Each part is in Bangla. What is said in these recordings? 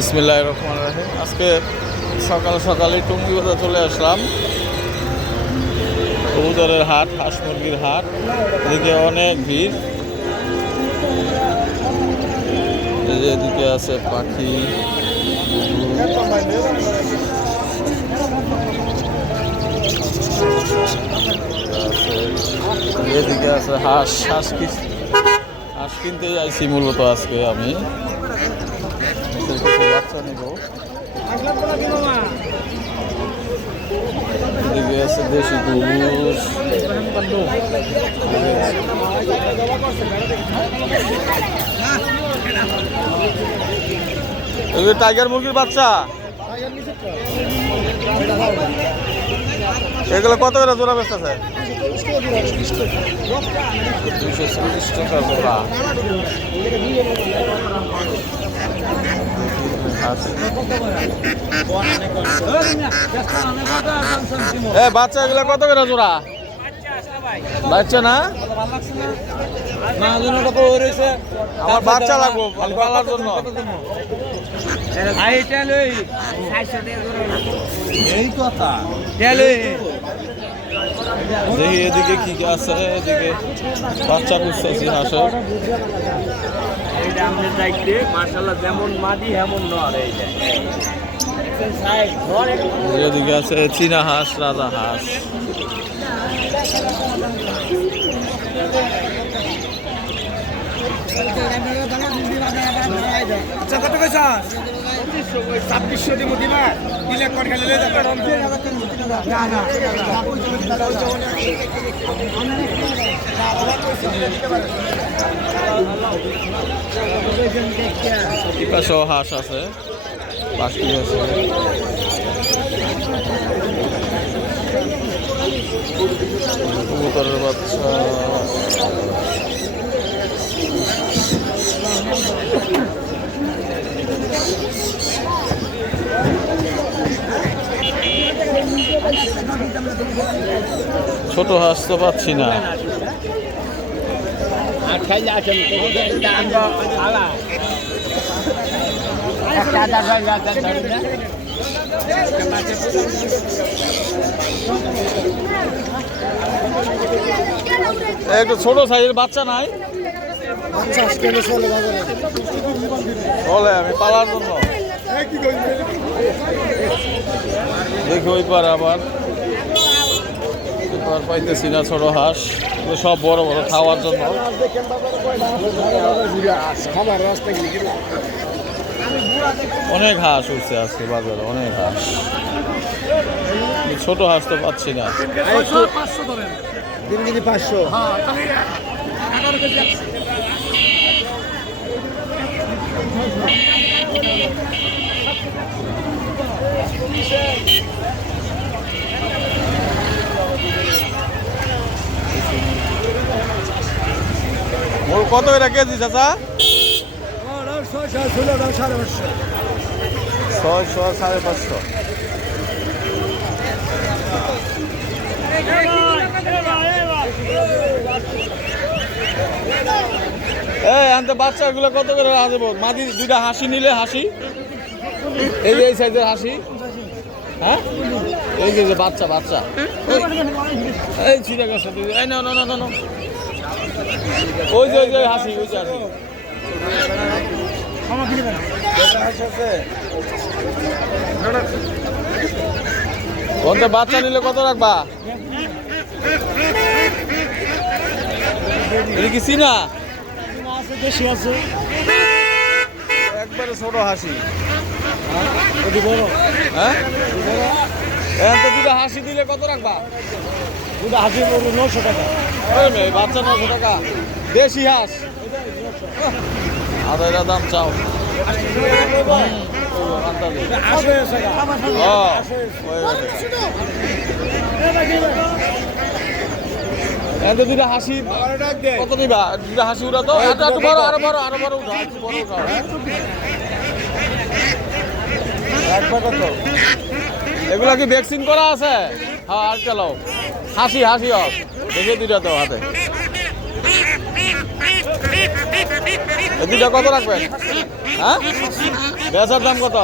বিসমিল্লাহ রহমান রাহিম। আজকে সকাল সকালে টুঙ্গি বাজার চলে আসলাম। কবুতরের হাট, হাঁস মুরগির হাট। এদিকে অনেক ভিড়। এই যে এদিকে আছে পাখি। এদিকে আছে হাঁস। হাঁস হাঁস কিনতে যাইছি মূলত আজকে আমি। এদের কিছু বাচ্চা এদিকে আছে দেশি গরুষ টাইগার মুরগির বাচ্চা? এগুলো কত করে জোড়া বেচতেছে? দুশো চল্লিশ টাকা এ বাচ্চা এগুলো কত করে জোড়া? বাচ্চা না? আমার বাচ্চা লাগবো পালার জন্য। দেখি এদিকে কি কি আছে এদিকে বাচ্চা খুঁজতেছি হাঁসের যেমন মাদি হেমন নর এই এদিকে আছে চীনা হাঁস রাজা হাঁস। কত কইছস? ছাব্বিশশো দিব দিবা দিলে কর খেলে না হাঁস আছে পাখি আছে। কবুতরের বাচ্চা ছোট হাঁস তো পাচ্ছি না। একটু ছোট সাইজের বাচ্চা নাই। বলে আমি পালার জন্য। দেখি ওই পার আবার। এবার পাইতেছি না ছোট হাঁস। সব বড় বড় খাওয়ার জন্য। অনেক হাঁস উঠছে আজকে বাজারে, অনেক হাঁস। ছোট হাঁস তো পাচ্ছি না। পাঁচশো মোর কত এটা কেজি চাচা? ছয়শো সাড়ে পাঁচশো। এই আনতে বাচ্চাগুলো কত করে আসব মাদি দুইটা হাসি নিলে হাসি? এই যে এই সাইজের হাসি। হ্যাঁ? এই যে বাচ্চা বাচ্চা। এই ছিঁড়ে গেছে এই না না না না ওই যে ওই যে হাসি ওই যে হাসি। বাচ্চা নিলে কত রাখবা? এটা কি বেশি আছে। একবারে ছোট হাসি। হ্যাঁ? তো দুটো হাসি দিলে কত রাখবা? দুটো হাসি বড় নশো টাকা। বাচ্চা নশো টাকা। দেশি হাঁস। আধা দাম চাও। হুম, ওই আন্দাজে। আসবে ও, হয়ে গেছে। এখন তো দুটো হাসি কত নিবা দুটো হাসি উঠা তো। এটা একটু বড় আরও বড় আরও বড় উঠা বড় উঠাও। হ্যাঁ? এগুলা কি ভ্যাকসিন করা আছে? হ্যাঁ আর চলো হাসি হাসি হোক দেখে দুইটা তো হাতে। দুইটা কত রাখবেন? হ্যাঁ? বেচার দাম কত?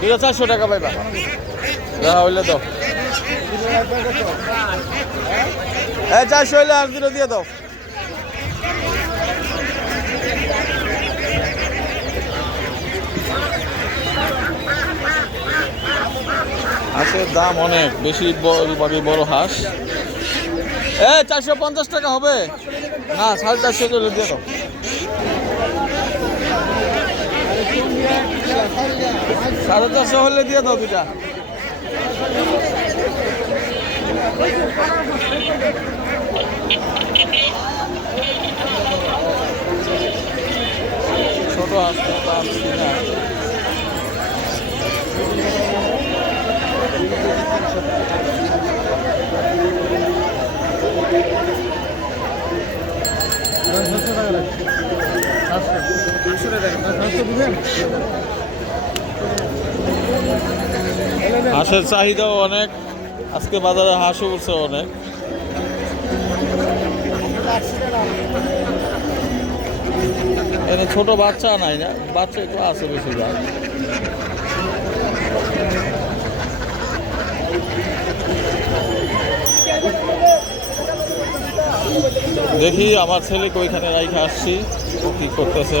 দুইটা চারশো টাকা পাইবা। দেখা হইলে তো এই চারশো হইলে আর দুটো দিয়ে দাও। হাঁসের দাম অনেক, বেশি বড় বড় হাঁস। এ, চারশো পঞ্চাশ টাকা হবে। না, সাড়ে চারশো চলে দিয়ে দাও। সাড়ে চারশো হলে দিয়ে দাও দুটা ছোট হাঁস তো পাচ্ছি না হাঁসের চাহিদাও অনেক, আজকে বাজারে হাঁসও উঠছে অনেক। এখানে ছোট বাচ্চা নাই না, বাচ্চা একটু আছে বেশি ভাগ দেখি আমার ছেলেকে ওইখানে রাইখে আসছি কি করতেছে।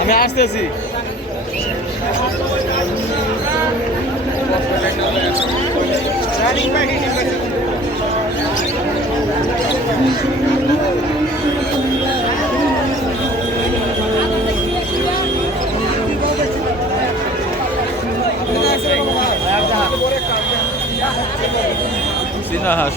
আমি আসতেছি। চীনা হাঁস